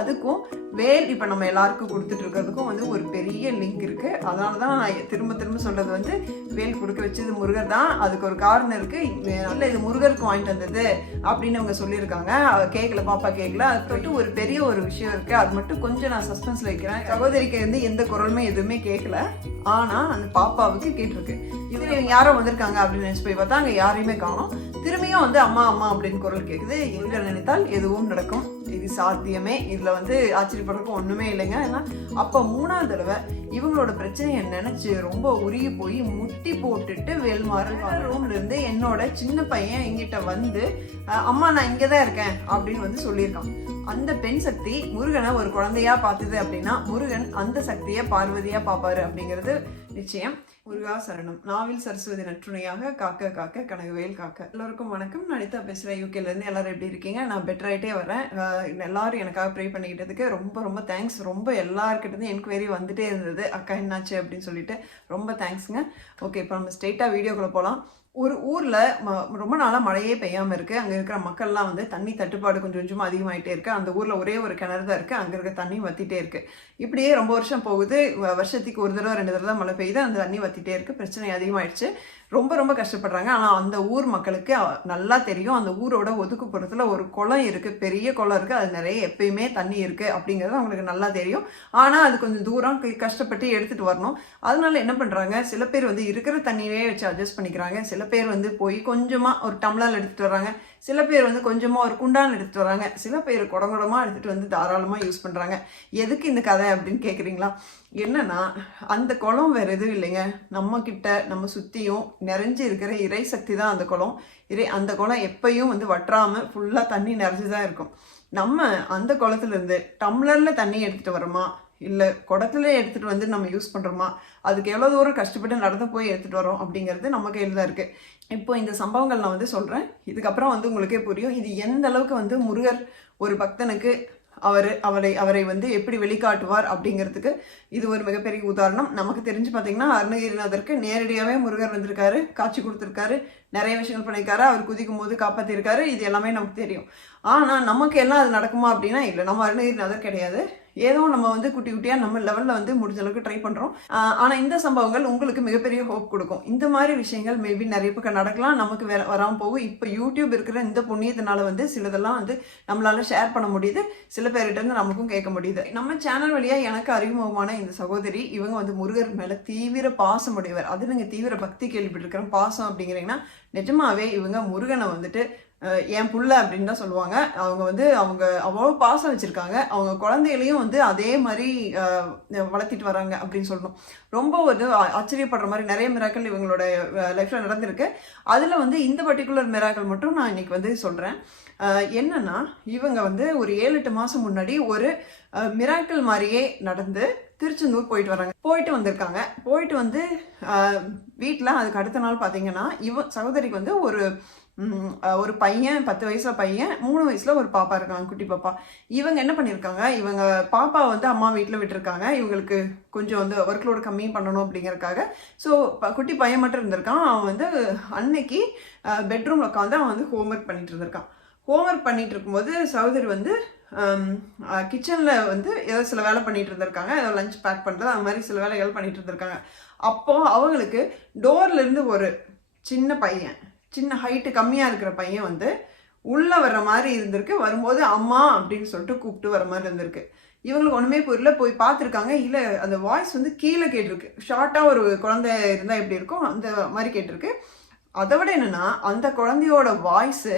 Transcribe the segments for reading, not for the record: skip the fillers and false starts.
அதுக்கும் வேல் இப்போ நம்ம எல்லாருக்கும் கொடுத்துட்டு இருக்கிறதுக்கும் வந்து ஒரு பெரிய லிங்க் இருக்கு. அதனால தான் நான் திரும்ப திரும்ப சொல்றது வந்து வேல் கொடுக்க வச்சது முருகர் தான். அதுக்கு ஒரு காரணம் இருக்கு. இல்லை இது முருகருக்கு வாங்கிட்டு வந்தது அப்படின்னு அவங்க சொல்லியிருக்காங்க. கேட்கல, பாப்பா கேட்கல. அது மட்டும் ஒரு பெரிய ஒரு விஷயம் இருக்கு. அது மட்டும் கொஞ்சம் நான் சஸ்பென்ஸ்ல வைக்கிறேன். சகோதரிக்கு வந்து எந்த குரலுமே எதுவுமே கேட்கல, ஆனா அந்த பாப்பாவுக்கு கேட்டிருக்கு. இதுல யாரோ வந்திருக்காங்க அப்படின்னு நினைச்சு போய் பார்த்தா அங்க யாரையுமே காணோம். திரும்பியும் வந்து அம்மா அம்மா அப்படின்னு குரல் கேட்குது. எங்க நினைத்தால் எதுவும் நடக்கும், இது சாத்தியமே. இதுல வந்து ஆச்சரியப்படுறதுக்கு ஒண்ணுமே இல்லைங்க. ஏன்னா அப்ப 3ஆவது தடவை இவங்களோட பிரச்சனையை நினைச்சு ரொம்ப உருகி போய் முட்டி போட்டுட்டு வேல்மாறன் ரூம்ல இருந்து என்னோட சின்ன பையன் எங்கிட்ட வந்து அம்மா நான் இங்கதான் இருக்கேன் அப்படின்னு வந்து சொல்லியிருக்கான். அந்த பெண் சக்தி முருகனை ஒரு குழந்தையா பார்த்தது அப்படின்னா முருகன் அந்த சக்தியை பார்வதியா பார்ப்பாரு அப்படிங்கிறது நிச்சயம். முருகா சரணம். நாவில் சரஸ்வதி நற்றுணையாக காக்க காக்க கனகவேல் காக்க. எல்லோருக்கும் வணக்கம். நான் அனிதா பேசுகிறேன், யூகேல இருந்து. எல்லாரும் எப்படி இருக்கீங்க? நான் பெட்டர் ஆகிட்டே வரேன். எல்லாரும் எனக்காக ப்ரே பண்ணிக்கிட்டதுக்கு ரொம்ப ரொம்ப தேங்க்ஸ். ரொம்ப எல்லாருக்கிட்டேருந்து என்கொயரி வந்துட்டே இருந்தது, அக்கா என்னாச்சு அப்படின்னு சொல்லிட்டு. ரொம்ப தேங்க்ஸுங்க. ஓகே, இப்போ நம்ம ஸ்ட்ரெயிட்டாக வீடியோக்குள்ளே போகலாம். ஒரு ஊரில் ரொம்ப நாளாக மழையே பெய்யாமல் இருக்குது. அங்கே இருக்கிற மக்கள்லாம் வந்து தண்ணி தட்டுப்பாடு கொஞ்சம் கொஞ்சமாக அதிகமாகிட்டே இருக்குது. அந்த ஊரில் ஒரே ஒரு கிணறு தான் இருக்குது. அங்கே இருக்க தண்ணி வற்றிட்டே இருக்குது. இப்படியே ரொம்ப வருஷம் போகுது. வருஷத்துக்கு ஒரு தடவை 2 தடவை தான் மழை பெய்யுது. அந்த தண்ணி வற்றிட்டே இருக்குது. பிரச்சனை அதிகமாகிடுச்சு. ரொம்ப ரொம்ப கஷ்டப்படுறாங்க. ஆனால் அந்த ஊர் மக்களுக்கு நல்லா தெரியும், அந்த ஊரோட ஒதுக்குப்புறத்தில் ஒரு குளம் இருக்குது, பெரிய குளம் இருக்குது. அது நிறைய எப்பயுமே தண்ணி இருக்குது அப்படிங்கிறது அவங்களுக்கு நல்லா தெரியும். ஆனால் அது கொஞ்சம் தூரம் கஷ்டப்பட்டு எடுத்துகிட்டு வரணும். அதனால என்ன பண்ணுறாங்க, சில பேர் வந்து இருக்கிற தண்ணியே வச்சு அட்ஜஸ்ட் பண்ணிக்கிறாங்க. சில பேர் வந்து போய் கொஞ்சமாக ஒரு டம்ளர் எடுத்துகிட்டு வராங்க. சில பேர் வந்து கொஞ்சமாக ஒரு குண்டான் எடுத்துகிட்டு வராங்க. சில பேர் குடங்குடமாக எடுத்துகிட்டு வந்து தாராளமாக யூஸ் பண்ணுறாங்க. எதுக்கு இந்த கதை அப்படின்னு கேட்குறீங்களா? என்னன்னா, அந்த குளம் வேறு எதுவும் இல்லைங்க, நம்ம கிட்ட நம்ம சுற்றியும் நிறைஞ்சு இருக்கிற இறை சக்தி தான் அந்த குளம். அந்த குளம் எப்பயும் வந்து வற்றாமல் ஃபுல்லாக தண்ணி நிறைஞ்சு தான் இருக்கும். நம்ம அந்த குளத்துலேருந்து டம்ளரில் தண்ணி எடுத்துகிட்டு வரோமா, இல்லை குடத்துல எடுத்துகிட்டு வந்து நம்ம யூஸ் பண்ணுறோமா, அதுக்கு எவ்வளோ தூரம் கஷ்டப்பட்டு நடந்து போய் எடுத்துகிட்டு வரோம் அப்படிங்கிறது நம்ம கையில் தான் இருக்குது. இப்போ இந்த சம்பவங்கள் நான் வந்து சொல்கிறேன். இதுக்கப்புறம் வந்து உங்களுக்கே புரியும் இது எந்த அளவுக்கு வந்து முருகர் ஒரு பக்தனுக்கு அவரை வந்து எப்படி வெளிக்காட்டுவார் அப்படிங்கிறதுக்கு இது ஒரு மிகப்பெரிய உதாரணம். நமக்கு தெரிஞ்சு பார்த்தீங்கன்னா அருணகிரிநாதருக்கு நேரடியாகவே முருகர் வந்திருக்காரு, காட்சி கொடுத்துருக்காரு, நிறைய விஷயங்கள் பண்ணியிருக்காரு. அவர் குதிக்கும் போது காப்பாற்றிருக்காரு. இது எல்லாமே நமக்கு தெரியும். ஆனால் நமக்கு எல்லாம் அது நடக்குமா அப்படின்னா இல்லை. நம்ம அருணகிரிநாதர் கிடையாது. ஏதோ நம்ம வந்து குட்டி குட்டியாக நம்ம லெவலில் வந்து முடிஞ்ச அளவுக்கு ட்ரை பண்ணுறோம். ஆனால் இந்த சம்பவங்கள் உங்களுக்கு மிகப்பெரிய ஹோப் கொடுக்கும். இந்த மாதிரி விஷயங்கள் மேபி நிறைய பக்கம் நடக்கலாம், நமக்கு வராமல் போகும். இப்போ யூடியூப் இருக்கிற இந்த புண்ணியத்தினால வந்து சிலதெல்லாம் வந்து நம்மளால ஷேர் பண்ண முடியுது, சில பேர்கிட்ட இருந்து நமக்கும் கேட்க முடியுது. நம்ம சேனல் வழியாக எனக்கு அறிமுகமான இந்த சகோதரி, இவங்க வந்து முருகர் மேலே தீவிர பாசம் உடையவர். அது நீங்கள் தீவிர பக்தி கேள்விப்பட்டிருக்கிறேன். பாசம் அப்படிங்கிறீங்கன்னா நிஜமாவே இவங்க முருகனை வந்துட்டு என் புள்ள அப்படின்னு தான் சொல்லுவாங்க. அவங்க வந்து அவ்வளோ பாசம் வச்சுருக்காங்க. அவங்க குழந்தைகளையும் வந்து அதே மாதிரி வளர்த்திட்டு வராங்க அப்படின்னு சொல்லணும். ரொம்ப ஒரு ஆச்சரியப்படுற மாதிரி நிறைய மிராக்கள் இவங்களோட லைஃப்பில் நடந்திருக்கு. அதில் வந்து இந்த பர்டிகுலர் மிராக்கள் மட்டும் நான் இன்னைக்கு வந்து சொல்கிறேன். என்னன்னா, இவங்க வந்து ஒரு 7-8 மாதம் முன்னாடி ஒரு மிராக்கள் மாதிரியே நடந்து திருச்செந்தூர் போயிட்டு வந்திருக்காங்க. போயிட்டு வந்து வீட்டில் அதுக்கு அடுத்த நாள் பார்த்தீங்கன்னா சகோதரிக்கு வந்து ஒரு பையன், 10 வயசுல பையன், 3 வயசுல ஒரு பாப்பா இருக்காங்க, குட்டி பாப்பா. இவங்க என்ன பண்ணியிருக்காங்க, இவங்க பாப்பா வந்து அம்மா வீட்டில் விட்டுருக்காங்க. இவங்களுக்கு கொஞ்சம் வந்து ஒர்க்லோடு கம்மி பண்ணணும் அப்படிங்கிறதுக்காக. ஸோ குட்டி பையன் மட்டும் இருந்திருக்கான். அவன் வந்து அன்னைக்கு பெட்ரூமில் உட்காந்து அவன் வந்து ஹோம்ஒர்க் பண்ணிட்டு இருந்திருக்கான். ஹோம்ஒர்க் பண்ணிட்டு இருக்கும்போது சகோதரி வந்து கிச்சனில் வந்து ஏதோ சில வேலை பண்ணிட்டு இருந்திருக்காங்க. ஏதோ லஞ்ச் பேக் பண்ணுறது, அந்த மாதிரி சில வேலைகள் பண்ணிட்டு இருந்திருக்காங்க. அப்போது அவங்களுக்கு டோர்லேருந்து ஒரு சின்ன ஹைட்டு கம்மியாக இருக்கிற பையன் வந்து உள்ளே வர்ற மாதிரி இருந்திருக்கு. வரும்போது அம்மா அப்படின்னு சொல்லிட்டு கூப்பிட்டு வர மாதிரி இருந்திருக்கு. இவங்களுக்கு ஒன்றுமே புரியல. போய் பார்த்துருக்காங்க. இல்லை, அந்த வாய்ஸ் வந்து கீழே கேட்டிருக்கு. ஷார்ட்டாக ஒரு குழந்தை இருந்தால் எப்படி இருக்கும் அந்த மாதிரி கேட்டிருக்கு. அதை விட என்னென்னா, அந்த குழந்தையோட வாய்ஸு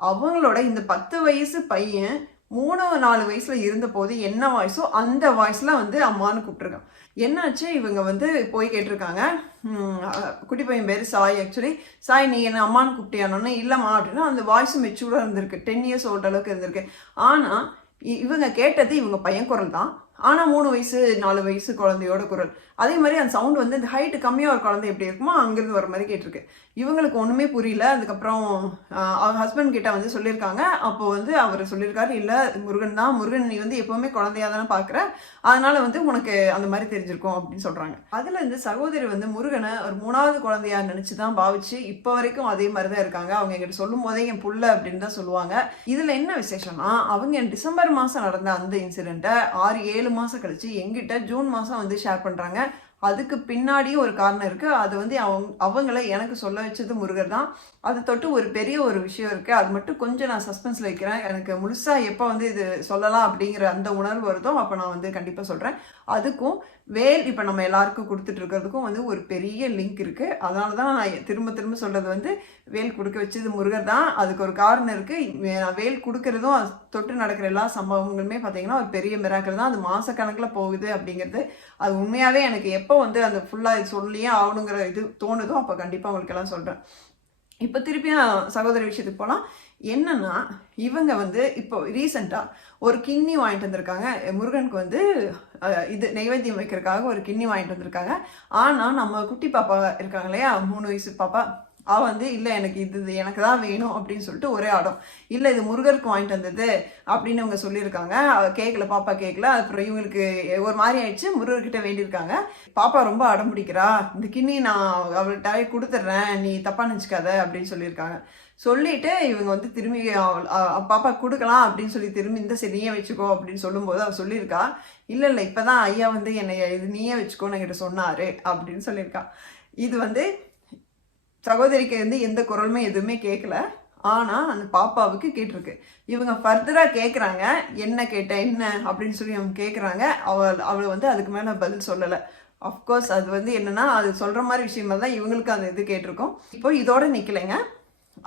அவங்களோட இந்த 10 வயசு பையன் 3-4 வயசுல இருந்த போது என்ன வாய்ஸோ அந்த வாய்ஸ்ல வந்து அம்மான்னு கூப்பிட்டுருக்கான். என்னாச்சு, இவங்க வந்து போய் கேட்டிருக்காங்க. குட்டி பையன் பேர் சாய். ஆக்சுவலி சாய் நீ என்ன அம்மான்னு கூப்பிட்டியானோன்னு இல்லைம்மா அப்படின்னா அந்த வாய்ஸும் மெச்சூர்டாக இருந்திருக்கு. 10 இயர்ஸ் ஓல்ட் அளவுக்கு இருந்திருக்கு. ஆனால் இவங்க கேட்டது இவங்க பையன் குரல் தான். ஆனால் 3 வயசு 4 வயசு குழந்தையோட குரல். அதே மாதிரி அந்த சவுண்ட் வந்து இந்த ஹைட்டு கம்மியாக ஒரு குழந்தை எப்படி இருக்குமோ அங்கேருந்து வர மாதிரி கேட்டிருக்கு. இவங்களுக்கு ஒன்றுமே புரியல. அதுக்கப்புறம் அவங்க ஹஸ்பண்ட் கிட்ட வந்து சொல்லியிருக்காங்க. அப்போ வந்து அவர் சொல்லியிருக்காரு, இல்லை முருகன் தான், முருகன் நீ வந்து எப்போவுமே குழந்தையாக தானே பார்க்குற, அதனால வந்து உனக்கு அந்த மாதிரி தெரிஞ்சிருக்கும் அப்படின்னு சொல்கிறாங்க. அதில் இந்த சகோதரி வந்து முருகனை ஒரு 3வது குழந்தையா நினச்சி தான் பாவிச்சு இப்போ வரைக்கும் அதே மாதிரி தான் இருக்காங்க. அவங்க என்கிட்ட சொல்லும் போதே என் புள்ள அப்படின்னு தான் சொல்லுவாங்க. இதில் என்ன விசேஷம்னா, அவங்க டிசம்பர் மாதம் நடந்த அந்த இன்சிடெண்ட்டை 6-7 மாதம் கழிச்சு எங்கிட்ட ஜூன் மாதம் வந்து ஷேர் பண்ணுறாங்க. அதுக்கு பின்னாடியும் ஒரு காரணம் இருக்குது. அது வந்து அவங்கள எனக்கு சொல்ல வச்சது முருகர் தான். அதை தொட்டு ஒரு பெரிய ஒரு விஷயம் இருக்குது. அது மட்டும் கொஞ்சம் நான் சஸ்பென்ஸில் வைக்கிறேன். எனக்கு முழுசாக எப்போ வந்து இது சொல்லலாம் அப்படிங்கிற அந்த உணர்வு வருதோ அப்போ நான் வந்து கண்டிப்பாக சொல்கிறேன். அதுக்கும் வேல் இப்போ நம்ம எல்லாருக்கும் கொடுத்துட்டு இருக்கிறதுக்கும் வந்து ஒரு பெரிய லிங்க் இருக்குது. அதனால தான் நான் திரும்ப திரும்ப சொல்கிறது வந்து வேல் கொடுக்க வச்சது முருகர் தான். அதுக்கு ஒரு காரணம் இருக்குது. வேல் கொடுக்கறதும் தொட்டு நடக்கிற எல்லா சம்பவங்களுமே பார்த்தீங்கன்னா ஒரு பெரிய மிராக்கள் தான். அது மாதக்கணக்கில் போகுது அப்படிங்கிறது அது உண்மையாகவே எனக்கு எப்போ வந்து அந்த ஃபுல்லாக இது சொல்லியே ஆகணுங்கிற இது தோணுதோ அப்போ கண்டிப்பாக உங்களுக்கு எல்லாம் சொல்கிறேன். இப்போ திருப்பியும் சகோதரி விஷயத்துக்கு போகலாம். என்னன்னா, இவங்க வந்து இப்போ ரீசெண்டாக ஒரு கிண்ணி வாங்கிட்டு வந்திருக்காங்க. முருகனுக்கு வந்து இது நைவேத்தியம் வைக்கிறதுக்காக ஒரு கிண்ணி வாங்கிட்டு வந்திருக்காங்க. ஆனால் நம்ம குட்டி பாப்பா இருக்காங்க இல்லையா, 3 வயசு பாப்பா, அவள் வந்து இல்லை எனக்கு இது எனக்கு தான் வேணும் அப்படின்னு சொல்லிட்டு ஒரே ஆடம். இல்லை இது முருகருக்கு வாங்கிட்டு வந்தது அப்படின்னு இவங்க சொல்லியிருக்காங்க. கேட்கல, பாப்பா கேட்கல. அப்புறம் இவங்களுக்கு ஒரு மாதிரி ஆயிடுச்சு. முருகர்கிட்ட வேண்டியிருக்காங்க. பாப்பா ரொம்ப அடம் பிடிக்கிறா, இந்த கிண்ணி நான் அவள்கிட்ட கொடுத்துட்றேன், நீ தப்பா நினச்சிக்காத அப்படின்னு சொல்லியிருக்காங்க. சொல்லிட்டு இவங்க வந்து திரும்பி பாப்பா கொடுக்கலாம் அப்படின்னு சொல்லி திரும்பி இந்த சரி நீயே வச்சுக்கோ அப்படின்னு சொல்லும்போது அவள் சொல்லியிருக்கா, இல்லை இப்போதான் ஐயா வந்து என்னை இது நீயே வச்சுக்கோன்னு என்கிட்ட சொன்னாரு அப்படின்னு சொல்லியிருக்கா. இது வந்து சகோதரிக்கு வந்து எந்த குரலுமே எதுவுமே கேட்கல. ஆனால் அந்த பாப்பாவுக்கு கேட்டிருக்கு. இவங்க ஃபர்தராக கேட்குறாங்க, என்ன கேட்ட என்ன அப்படின்னு சொல்லி அவங்க கேட்குறாங்க. அவள் வந்து அதுக்கு மேலே பதில் சொல்லலை. அஃப்கோர்ஸ் அது வந்து என்னென்னா அது சொல்கிற மாதிரி விஷயமா தான் இவங்களுக்கு அந்த இது கேட்டிருக்கோம். இப்போ இதோட நிற்கலைங்க.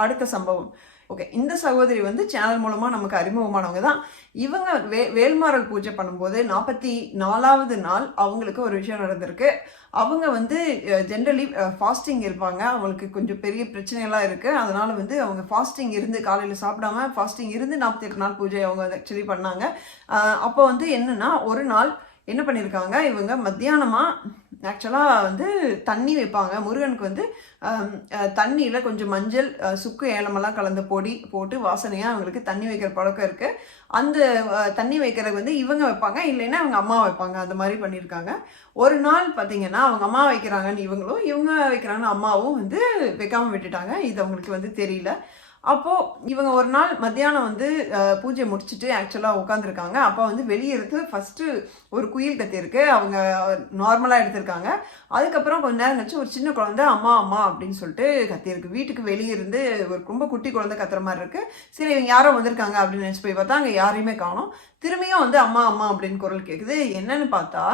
அடுத்த சம்பவம். ஓகே, இந்த சகோதரி வந்து சேனல் மூலமாக நமக்கு அறிமுகமானவங்க தான். இவங்க வேல்மாறல் பூஜை பண்ணும்போது 44வது நாள் அவங்களுக்கு ஒரு விஷயம் நடந்திருக்கு. அவங்க வந்து ஜென்ரலி ஃபாஸ்டிங் இருப்பாங்க. அவங்களுக்கு கொஞ்சம் பெரிய பிரச்சனைலாம் இருக்குது. அதனால் வந்து அவங்க ஃபாஸ்டிங் இருந்து காலையில் சாப்பிடாம ஃபாஸ்டிங் இருந்து 48 நாள் பூஜை அவங்க ஆக்சுவலி பண்ணாங்க. அப்போ வந்து என்னென்னா, ஒரு நாள் என்ன பண்ணியிருக்காங்க, இவங்க மத்தியானமாக ஆக்சுவலாக வந்து தண்ணி வைப்பாங்க. முருகனுக்கு வந்து தண்ணியில் கொஞ்சம் மஞ்சள், சுக்கு, ஏலமெல்லாம் கலந்த பொடி போட்டு வாசனையாக அவங்களுக்கு தண்ணி வைக்கிற பழக்கம் இருக்குது. அந்த தண்ணி வைக்கிறது வந்து இவங்க வைப்பாங்க, இல்லைன்னா அவங்க அம்மா வைப்பாங்க. அந்த மாதிரி பண்ணியிருக்காங்க. ஒரு நாள் பார்த்தீங்கன்னா அவங்க அம்மா வைக்கிறாங்கன்னு இவங்க வைக்கிறாங்கன்னு அம்மாவும் வந்து வைக்காமல் விட்டுட்டாங்க. இது அவங்களுக்கு வந்து தெரியல. அப்போது இவங்க ஒரு நாள் மத்தியானம் வந்து பூஜை முடிச்சுட்டு ஆக்சுவலாக உட்காந்துருக்காங்க. அப்போ வந்து வெளியே இருக்கு ஃபஸ்ட்டு ஒரு குயில் கத்தியிருக்கு. அவங்க நார்மலாக எடுத்திருக்காங்க. அதுக்கப்புறம் கொஞ்ச நேரம் கழிச்சு ஒரு சின்ன குழந்தை அம்மா அம்மா அப்படின்னு சொல்லிட்டு கத்தியிருக்கு. வீட்டுக்கு வெளியே இருந்து ஒரு ரொம்ப குட்டி குழந்தை கத்துற மாதிரி இருக்குது. சரி இவங்க யாரோ வந்திருக்காங்க அப்படின்னு நினச்சி போய் பார்த்தா அங்கே யாரையுமே காணோம். திரும்பியும் வந்து அம்மா அம்மா அப்படின்னு குரல் கேட்குது. என்னன்னு பார்த்தா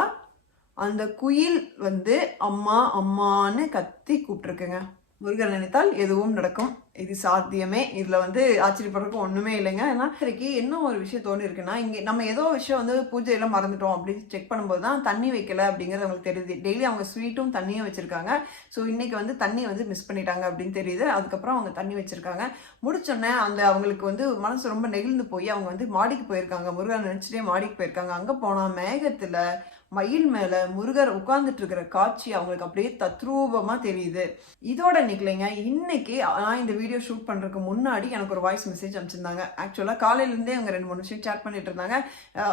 அந்த குயில் வந்து அம்மா அம்மான்னு கத்தி கூப்பிட்ருக்குங்க. முருகன் நினைத்தால் எதுவும் நடக்கும். இது சாத்தியமே. இதில் வந்து ஆச்சரியப்படுறதுக்கு ஒன்றுமே இல்லைங்க. ஏன்னா சரிக்கு என்ன ஒரு விஷயம் தோணி இருக்குன்னா, இங்கே நம்ம ஏதோ விஷயம் வந்து பூஜையெல்லாம் மறந்துட்டோம் அப்படின்னு செக் பண்ணும்போது தான் தண்ணி வைக்கல அப்படிங்கிறது அவங்களுக்கு தெரியுது. டெய்லி அவங்க ஸ்வீட்டும் தண்ணியும் வச்சுருக்காங்க. ஸோ இன்றைக்கி வந்து தண்ணி வந்து மிஸ் பண்ணிட்டாங்க அப்படின்னு தெரியுது. அதுக்கப்புறம் அவங்க தண்ணி வச்சுருக்காங்க. முடிச்சோடனே அந்த அவங்களுக்கு வந்து மனசு ரொம்ப நெகிழ்ந்து போய் அவங்க வந்து மாடிக்கு போயிருக்காங்க. முருகன் நினச்சிட்டே மாடிக்கு போயிருக்காங்க. அங்கே போனால் மேகத்தில் மயில் மேல முருகர் உட்கார்ந்துட்டு இருக்கிற காட்சி அவங்களுக்கு அப்படியே தத்ரூபமா தெரியுது. இதோட நிக்கலைங்க. இன்னைக்கு நான் இந்த வீடியோ ஷூட் பண்றதுக்கு முன்னாடி எனக்கு ஒரு வாய்ஸ் மெசேஜ் அனுப்பிச்சிருந்தாங்க. ஆக்சுவலா காலையில இருந்தே அவங்க 2-3 நிமிஷம் சேட் பண்ணிட்டு இருந்தாங்க.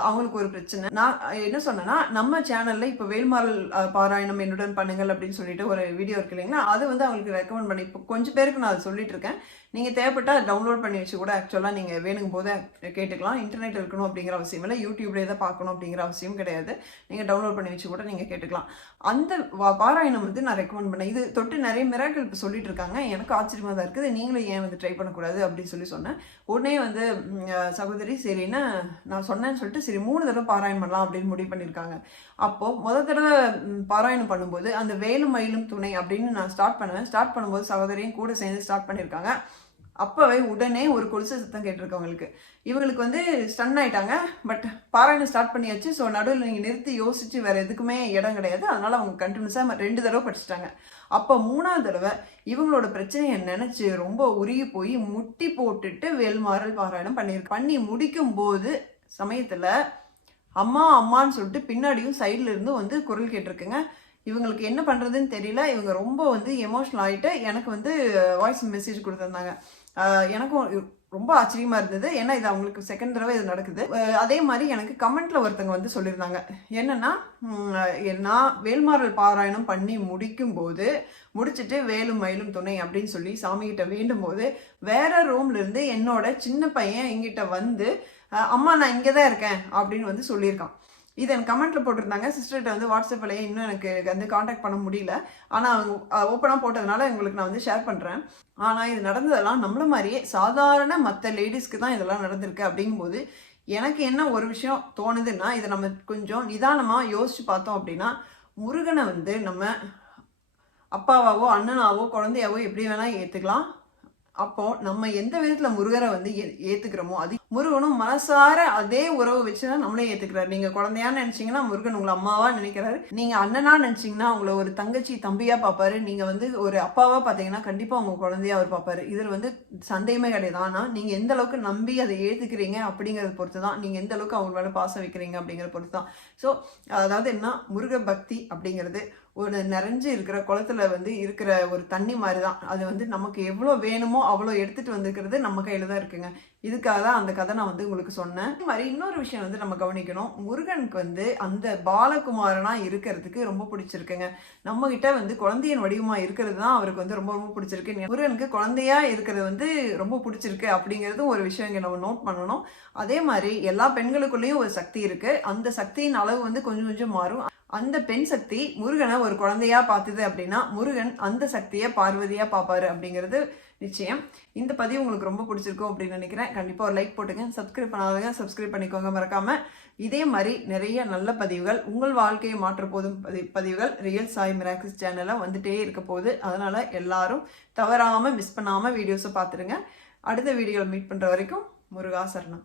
அவங்களுக்கு ஒரு பிரச்சனை. நான் என்ன சொன்னேன்னா, நம்ம சேனல்ல இப்போ வேல்மாறல் பாராயணம் என்னுடன் பண்ணுங்கள் அப்படின்னு சொல்லிட்டு ஒரு வீடியோ இருக்கு இல்லைங்களா, அது வந்து அவங்களுக்கு ரெக்கமெண்ட் பண்ணி இப்போ கொஞ்சம் பேருக்கு நான் அதை சொல்லிட்டு இருக்கேன். நீங்கள் தேவைப்பட்டால் டவுன்லோட் பண்ணி வச்சு கூட ஆக்சுவலாக நீங்கள் வேணுங்கும் போது கேட்டுக்கலாம். இன்டர்நெட் இருக்கணும் அப்படிங்கிற அவசியம் இல்லை, யூடியூப்லேயே தான் பார்க்கணும் அப்படிங்கிற அவசியம் கிடையாது. நீங்கள் டவுன்லோட் பண்ணி வச்சு கூட நீங்கள் கேட்டுக்கலாம். அந்த பாராயணம் வந்து நான் ரெக்கமெண்ட் பண்ணேன். இது தொட்டு நிறைய மிராக்கிள் இப்போ சொல்லிட்டு இருக்காங்க. எனக்கு ஆச்சரியமாக தான் இருக்குது. நீங்களும் ஏன் வந்து ட்ரை பண்ணக்கூடாது அப்படின்னு சொன்னேன். உடனே வந்து சகோதரி சரின்னு நான் சொன்னேன்னு சொல்லிட்டு சரி 3 தடவை பாராயணம் பண்ணலாம் அப்படின்னு முடிவு பண்ணியிருக்காங்க. அப்போது முதல் தடவை பாராயணம் பண்ணும்போது அந்த வேலும் மயிலும் துணை அப்படின்னு நான் ஸ்டார்ட் பண்ணும்போது சகோதரியும் கூட சேர்ந்து ஸ்டார்ட் பண்ணியிருக்காங்க. அப்போவே உடனே ஒரு கொலுசு சத்தம் கேட்டிருக்கவங்களுக்கு. இவங்களுக்கு வந்து ஸ்டன் ஆயிட்டாங்க. பட் பாராயணம் ஸ்டார்ட் பண்ணியாச்சு. ஸோ நடுவில் நீங்கள் நிறுத்தி யோசிச்சு வேறு எதுக்குமே இடம் கிடையாது. அதனால் அவங்க கண்டினியூஸாக 2 தடவை படிச்சுட்டாங்க. அப்போ 3ஆவது தடவை இவங்களோட பிரச்சனையை நினச்சி ரொம்ப உருகி போய் முட்டி போட்டுட்டு வேல்மாறல் பாராயணம் பண்ணி முடிக்கும் போது சமயத்தில் அம்மா அம்மான்னு சொல்லிட்டு பின்னாடியும் சைடில் இருந்து வந்து குரல் கேட்டிருக்குங்க. இவங்களுக்கு என்ன பண்ணுறதுன்னு தெரியல. இவங்க ரொம்ப வந்து எமோஷனல் ஆகிட்டு எனக்கு வந்து வாய்ஸ் மெசேஜ் கொடுத்துருந்தாங்க. எனக்கும் ரொம்ப ஆச்சரியமா இருந்தது. ஏன்னா இது அவங்களுக்கு செகண்ட் தடவை இது நடக்குது. அதே மாதிரி எனக்கு கமெண்ட்ல ஒருத்தங்க வந்து சொல்லியிருந்தாங்க. என்னன்னா, நான் வேல்மாறல் பாராயணம் பண்ணி முடிச்சுட்டு வேலும் மயிலும் துணை அப்படின்னு சொல்லி சாமிகிட்ட வேண்டும் போது வேற ரூம்ல இருந்து என்னோட சின்ன பையன் எங்கிட்ட வந்து அம்மா நான் இங்கே தான் இருக்கேன் அப்படின்னு வந்து சொல்லியிருக்கான். இது எனக்கு கமெண்ட்ல போட்டிருந்தாங்க. சிஸ்டர்கிட்ட வந்து வாட்ஸ்அப்பில் இன்னும் எனக்கு வந்து காண்டாக்ட் பண்ண முடியல. ஆனால் அவங்க ஓப்பனாக போட்டதுனால உங்களுக்கு நான் வந்து ஷேர் பண்ணுறேன். ஆனால் இது நடந்ததெல்லாம் நம்மள மாதிரியே சாதாரண மற்ற லேடிஸ்க்கு தான் இதெல்லாம் நடந்திருக்கு. அப்படிங்கும்போது எனக்கு என்ன ஒரு விஷயம் தோணுதுன்னா, இதை நம்ம கொஞ்சம் நிதானமாக யோசிச்சு பார்த்தோம் அப்படின்னா, முருகனை வந்து நம்ம அப்பாவாவோ அண்ணனாவோ குழந்தையாவோ எப்படி வேணால் ஏற்றுக்கலாம். அப்போ நம்ம எந்த விதத்துல முருகரை வந்து ஏத்துக்கிறோமோ அது முருகனும் மனசார அதே உறவு வச்சுதான் நம்மளே ஏத்துக்கிறாரு. நீங்க குழந்தையா நினைச்சீங்கன்னா முருகன் உங்களை அம்மாவா நினைக்கிறாரு. நீங்க அண்ணனா நினைச்சீங்கன்னா உங்களை ஒரு தங்கச்சி தம்பியா பாப்பாரு. நீங்க வந்து ஒரு அப்பாவா பாத்தீங்கன்னா கண்டிப்பா உங்க குழந்தையா அவர் பாப்பாரு. இதுல வந்து சந்தேகமே கிடையாது. ஆனா நீங்க எந்த அளவுக்கு நம்பி அதை ஏத்துக்கிறீங்க அப்படிங்கறத பொறுத்துதான், நீங்க எந்த அளவுக்கு அவங்க மேல பாசம் வைக்கிறீங்க அப்படிங்கறத பொறுத்துதான். ஸோ அதாவது என்ன, முருக பக்தி அப்படிங்கிறது ஒரு நிறைஞ்சு இருக்கிற குளத்துல வந்து இருக்கிற ஒரு தண்ணி மாதிரி தான். அது வந்து நமக்கு எவ்வளோ வேணுமோ அவ்வளோ எடுத்துட்டு வந்துக்கிறது நம்ம கையில தான் இருக்குங்க. இதுக்காக தான் அந்த கதை நான் வந்து உங்களுக்கு சொன்னேன். இது மாதிரி இன்னொரு விஷயம் வந்து நம்ம கவனிக்கணும். முருகனுக்கு வந்து அந்த பாலகுமாரனா இருக்கிறதுக்கு ரொம்ப பிடிச்சிருக்குங்க. நம்ம கிட்ட வந்து குழந்தையின் வடிவமா இருக்கிறது தான் அவருக்கு வந்து ரொம்ப ரொம்ப பிடிச்சிருக்கு. முருகனுக்கு குழந்தையா இருக்கிறது வந்து ரொம்ப பிடிச்சிருக்கு அப்படிங்கிறது ஒரு விஷயம் இங்கே நம்ம நோட் பண்ணணும். அதே மாதிரி எல்லா பெண்களுக்குள்ளேயும் ஒரு சக்தி இருக்கு. அந்த சக்தியின் அளவு வந்து கொஞ்சம் கொஞ்சம் மாறும். அந்த பெண் சக்தி முருகனை ஒரு குழந்தையா பார்த்தது அப்படின்னா முருகன் அந்த சக்தியை பார்வதியா பார்ப்பாரு அப்படிங்கிறது நிச்சயம். இந்த பதிவு உங்களுக்கு ரொம்ப பிடிச்சிருக்கும் அப்படின்னு நினைக்கிறேன். கண்டிப்பாக ஒரு லைக் போட்டுங்க. சப்ஸ்கிரைப் பண்ணாதவங்க சப்ஸ்கிரைப் பண்ணிக்கோங்க மறக்காம. இதே மாதிரி நிறைய நல்ல பதிவுகள், உங்கள் வாழ்க்கையை மாற்ற போதும் பதிவுகள் ரியல் சாய் மிராக்கிள்ஸ் சேனலில் வந்துட்டே இருக்க போகுது. அதனால எல்லாரும் தவறாமல் மிஸ் பண்ணாமல் வீடியோஸை பார்த்துருங்க. அடுத்த வீடியோவில் மீட் பண்ணுற வரைக்கும் முருகா சரணம்.